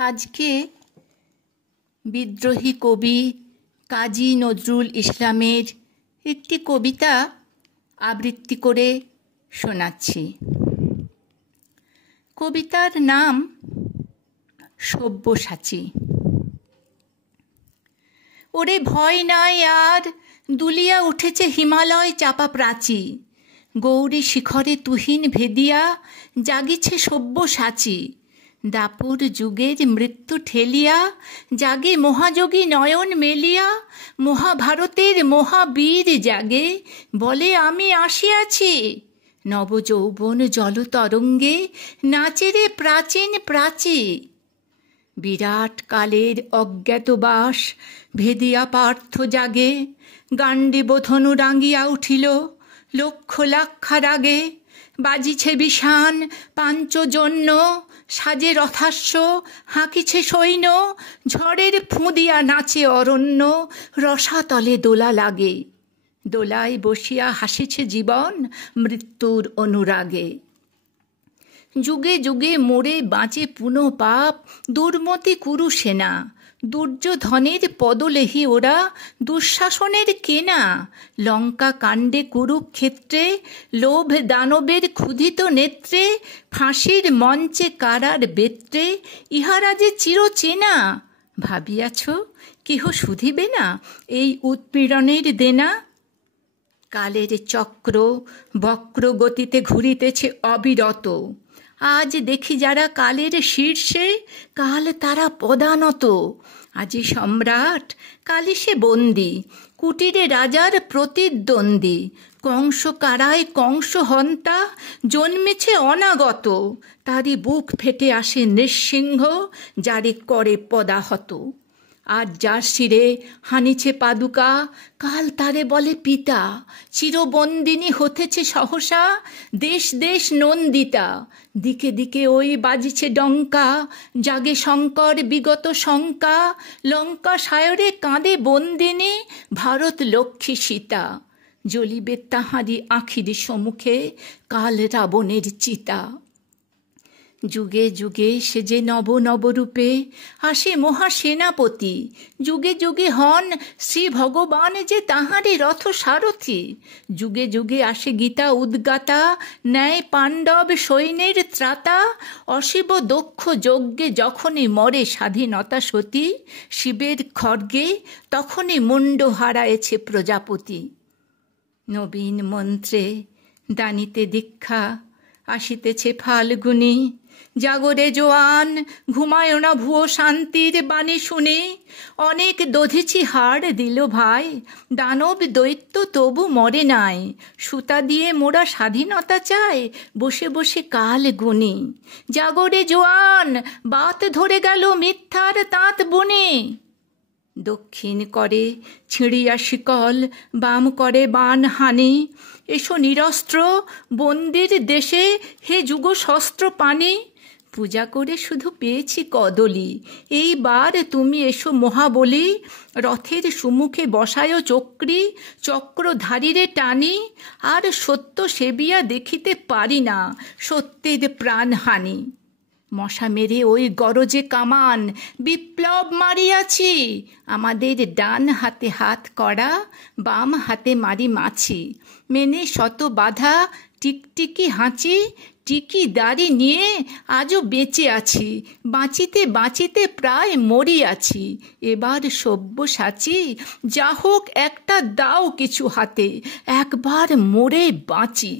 আজকে বিদ্রোহী কবি কাজী নজরুল ইসলামের একটি কবিতা আবৃত্তি করে শোনাচ্ছি। কবিতার নাম সব্যসাচী। ওরে ভয় নাই আর, দুলিয়া উঠেছে হিমালয় চাপা প্রাচী, গৌরী শিখরে তুহিন ভেদিয়া জাগিছে সব্যসাচী। দাপর যুগের মৃত্যু ঠেলিয়া জাগে মহাযোগী নয়ন মেলিয়া, মহাভারতের মহাবীর জাগে বলে আমি আসিয়াছি। নবযৌবন জলতরঙ্গে নাচেরে প্রাচীন প্রাচী, বিরাট কালের অজ্ঞাতবাস ভেদিয়া পার্থ জাগে। গান্ডীব ধনু রাঙ্গিয়া উঠিল লক্ষ লাক্ষা রাগে, বাজিছে বিষাণ পাঞ্চজন্য সাজে রথাস্য, হাঁকিছে সৈন্য ঝড়ের ফুঁদিয়া নাচে অরণ্য। রসাতলে দোলা লাগে, দোলায় বসিয়া হাসিছে জীবন মৃত্যুর অনুরাগে। যুগে যুগে মোড়ে বাঁচে পুনঃ পাপ দুর্মতি কুরু সেনা, দুর্যোধনের পদলেহি ওরা দুঃশাসনের কেনা। লঙ্কা কাণ্ডে কুরুক্ষেত্রে লোভ দানবের ক্ষুধিত নেত্রে, ফাঁসির মঞ্চে কারার বেত্রে ইহারা যে চিরচেনা। ভাবিয়াছ কেহ শুধিবে না এই উৎপীড়নের দেনা? কালের চক্র বক্র গতিতে ঘুরিতেছে অবিরত, আজ দেখি যারা কালের শীর্ষে কাল তারা পদানত। আজি সম্রাট কালি সে বন্দী, কুটিরে রাজার প্রতিদ্বন্দ্বী। কংস কারায় কংস হন্তা জন্মেছে অনাগত, তারই বুক ফেটে আসে নৃসিংহ যারে করে পদাহত। আর যার শিরে হানিছে পাদুকা কাল তারে বলে পিতা, চিরবন্দিনী হতেছে সহসা দেশ দেশ নন্দিতা। দিকে দিকে ওই বাজিছে ডঙ্কা, জাগে শঙ্কর বিগত শঙ্কা। লঙ্কা সায়রে কাঁদে বন্দিনী ভারত লক্ষ্মী সীতা, জ্বলিবে তাহারি আঁখির সম্মুখে কাল রাবণের চিতা। যুগে যুগে সে যে নব নবরূপে আসে মহাসেনাপতি, যুগে যুগে হন শ্রী ভগবান যে তাহারে রথ সারথি। যুগে যুগে আসে গীতা উদ্গাতা, ন্যায় পাণ্ডব সৈন্যের ত্রাতা। অশিব দক্ষ যজ্ঞে যখনই মরে স্বাধীনতা সতী, শিবের খড়গে তখনই মুণ্ড হারায়েছে প্রজাপতি। নবীন মন্ত্রে দানিতে দীক্ষা আসিতেছে ফাল্গুনি, জাগরে জোয়ান ঘুমায় না ভুয়ো শান্তির বাণী শুনে। অনেক দধিছি হাড় দিল ভাই, দানব দৈত্য তবু মরে নাই। সুতা দিয়ে মোরা স্বাধীনতা চায় বসে বসে কাল গুনি। জাগরে জোয়ান বাত ধরে গেল মিথ্যার তাঁত বনে। দক্ষিণ করে ছিঁড়িয়া শিকল, বাম করে বান হানি। এসো নিরস্ত্র বন্দির দেশে হে যুগ শস্ত্র পানি। পূজা করে শুধু পেয়েছি কদলি, এইবার তুমি এসো মহাবলী। রথের সুমুখে বসায় চক্রী, চক্রধারীরে টানি। আর সত্য সেবিয়া দেখিতে পারি না সত্যের প্রাণহানি। মশা মেরে ওই গরজে কামান বিপ্লব মারিয়াছি। আমাদের ডান হাতে হাত করা, বাম হাতে মারি মাছি। মেনে শত বাধা টিকটিকি হাঁচি, টিকি দাড়ি নিয়ে আজও বেঁচে আছি। বাঁচিতে বাঁচিতে প্রায় মরিয়াছি। এবার সব্যসাচী যা হোক একটা দাও কিছু হাতে, একবার মরে বাঁচি।